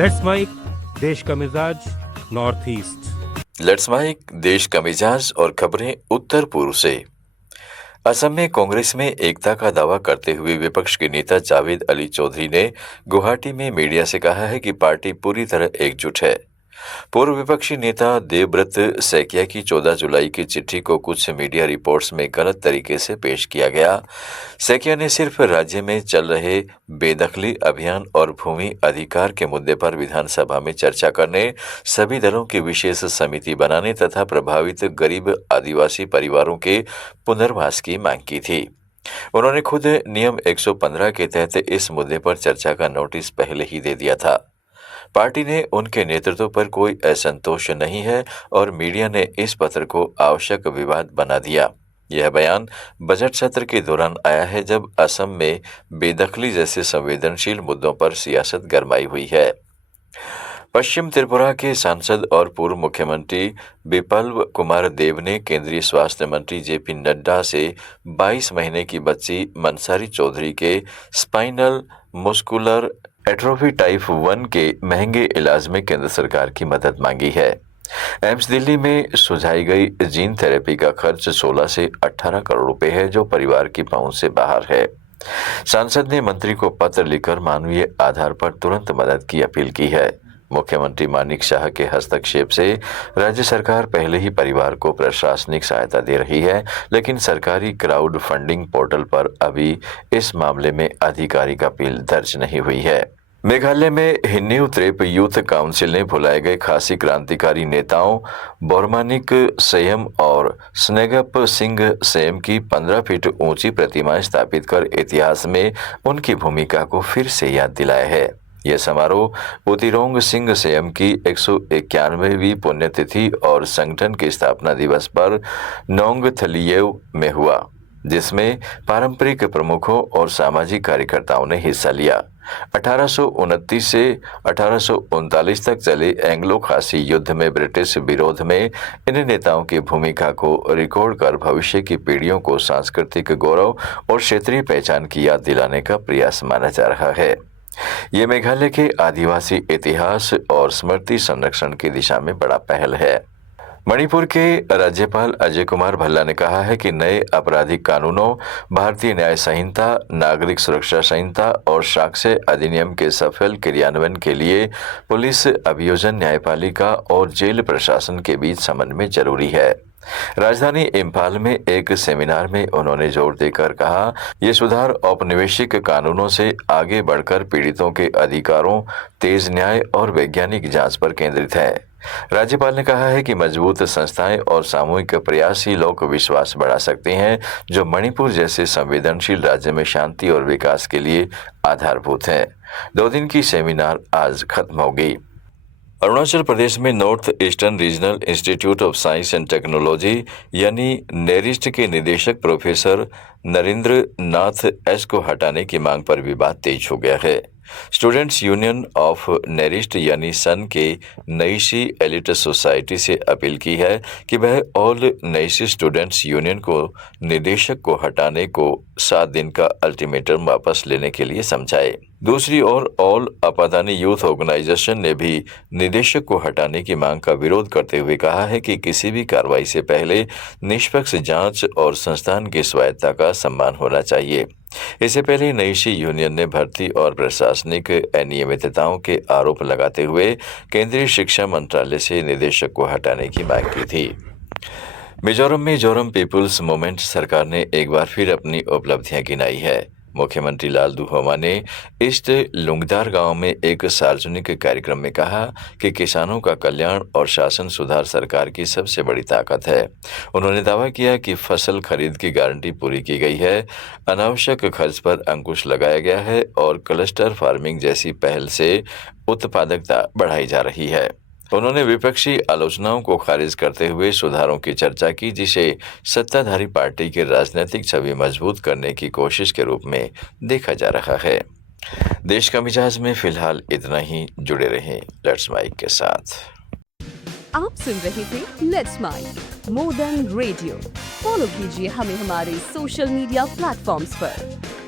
Let's mic देश का मिजाज नॉर्थ ईस्ट। लेट्स माइक देश का मिजाज और खबरें उत्तर पूर्व से। असम में कांग्रेस में एकता का दावा करते हुए विपक्ष के नेता जावेद अली चौधरी ने गुवाहाटी में मीडिया से कहा है कि पार्टी पूरी तरह एकजुट है। पूर्व विपक्षी नेता देवव्रत सैकिया की 14 जुलाई की चिट्ठी को कुछ मीडिया रिपोर्ट्स में गलत तरीके से पेश किया गया। सैकिया ने सिर्फ राज्य में चल रहे बेदखली अभियान और भूमि अधिकार के मुद्दे पर विधानसभा में चर्चा करने, सभी दलों की विशेष समिति बनाने तथा प्रभावित गरीब आदिवासी परिवारों के पुनर्वास की मांग की थी। उन्होंने खुद नियम 115 के तहत इस मुद्दे पर चर्चा का नोटिस पहले ही दे दिया था। पार्टी ने उनके नेतृत्व पर कोई असंतोष नहीं है और मीडिया ने इस पत्र को आवश्यक विवाद बना दिया। यह बयान बजट सत्र के दौरान आया है जब असम में बेदखली जैसे संवेदनशील मुद्दों पर सियासत गरमाई हुई है। पश्चिम त्रिपुरा के सांसद और पूर्व मुख्यमंत्री बिप्लब कुमार देव ने केंद्रीय स्वास्थ्य मंत्री जेपी नड्डा से 22 महीने की बच्ची मंसारी चौधरी के स्पाइनल मस्कुलर एट्रोफी टाइप 1 के महंगे इलाज में केंद्र सरकार की मदद मांगी है। एम्स दिल्ली में सुझाई गई जीन थेरेपी का खर्च 16 से 18 करोड़ रुपए है, जो परिवार की पहुंच से बाहर है। सांसद ने मंत्री को पत्र लिखकर मानवीय आधार पर तुरंत मदद की अपील की है। मुख्यमंत्री मानिक शाह के हस्तक्षेप से राज्य सरकार पहले ही परिवार को प्रशासनिक सहायता दे रही है, लेकिन सरकारी क्राउड फंडिंग पोर्टल पर अभी इस मामले में आधिकारिक अपील दर्ज नहीं हुई है। मेघालय में हिन्नीव त्रेप यूथ काउंसिल ने भुलाए गए खासी क्रांतिकारी नेताओं बोरमानिक सेयम और स्नेगप सिंह सेयम की 15 फीट ऊंची प्रतिमाएं स्थापित कर इतिहास में उनकी भूमिका को फिर से याद दिलाया है। यह समारोह उतिरोंग सिंह सेयम की 191वीं पुण्यतिथि और संगठन के स्थापना दिवस पर नोंगथलिएव में हुआ, जिसमें पारंपरिक प्रमुखों और सामाजिक कार्यकर्ताओं ने हिस्सा लिया। 1829 से 1839 तक चले एंग्लो खासी युद्ध में ब्रिटिश विरोध में इन नेताओं की भूमिका को रिकॉर्ड कर भविष्य की पीढ़ियों को सांस्कृतिक गौरव और क्षेत्रीय पहचान की याद दिलाने का प्रयास माना जा रहा है। ये मेघालय के आदिवासी इतिहास और स्मृति संरक्षण की दिशा में बड़ा पहल है। मणिपुर के राज्यपाल अजय कुमार भल्ला ने कहा है कि नए आपराधिक कानूनों, भारतीय न्याय संहिता, नागरिक सुरक्षा संहिता और साक्ष्य अधिनियम के सफल क्रियान्वयन के लिए पुलिस, अभियोजन, न्यायपालिका और जेल प्रशासन के बीच समन्वय जरूरी है। राजधानी इम्फाल में एक सेमिनार में उन्होंने जोर देकर कहा, ये सुधार औपनिवेशिक कानूनों से आगे बढ़कर पीड़ितों के अधिकारों, तेज न्याय और वैज्ञानिक जांच पर केंद्रित है। राज्यपाल ने कहा है कि मजबूत संस्थाएं और सामूहिक प्रयास ही लोक विश्वास बढ़ा सकते हैं, जो मणिपुर जैसे संवेदनशील राज्य में शांति और विकास के लिए आधारभूत है। 2 दिन की सेमिनार आज खत्म हो गई। अरुणाचल प्रदेश में north eastern regional institute of science and technology यानी नेरिस्ट के निदेशक प्रोफेसर नरेंद्र नाथ एस को हटाने की मांग पर विवाद तेज हो गया है। स्टूडेंट्स यूनियन ऑफ नेरिस्ट यानी सन के नईशी एलिट सोसाइटी से अपील की है कि वह ऑल नईशी स्टूडेंट्स यूनियन को निदेशक को हटाने को 7 दिन का अल्टीमेटम वापस लेने के लिए समझाए। दूसरी ओर ऑल अपादानी यूथ ऑर्गेनाइजेशन ने भी निदेशक को हटाने की मांग का विरोध करते हुए कहा है कि किसी भी कार्रवाई से पहले निष्पक्ष जांच और संस्थान की स्वायत्ता का सम्मान होना चाहिए। इससे पहले नईशी यूनियन ने भर्ती और प्रशासनिक अनियमितताओं के आरोप लगाते हुए केंद्रीय शिक्षा मंत्रालय से निदेशक को हटाने की मांग की थी। मिजोरम में जोरम पीपुल्स मूवमेंट सरकार ने एक बार फिर अपनी उपलब्धियां गिनाई है। मुख्यमंत्री लाल दुहोमा ने ईस्ट लुंगदार गांव में एक सार्वजनिक कार्यक्रम में कहा कि किसानों का कल्याण और शासन सुधार सरकार की सबसे बड़ी ताकत है। उन्होंने दावा किया कि फसल खरीद की गारंटी पूरी की गई है, अनावश्यक खर्च पर अंकुश लगाया गया है और क्लस्टर फार्मिंग जैसी पहल से उत्पादकता बढ़ाई जा रही है। उन्होंने विपक्षी आलोचनाओं को खारिज करते हुए सुधारों की चर्चा की, जिसे सत्ताधारी पार्टी की राजनीतिक छवि मजबूत करने की कोशिश के रूप में देखा जा रहा है। देश का मिजाज में फिलहाल इतना ही। जुड़े रहें लेट्स माइक के साथ। आप सुन रहे थे let's mic more than radio. Follow कीजिए हमें हमारे सोशल मीडिया प्लेटफॉर्म्स पर।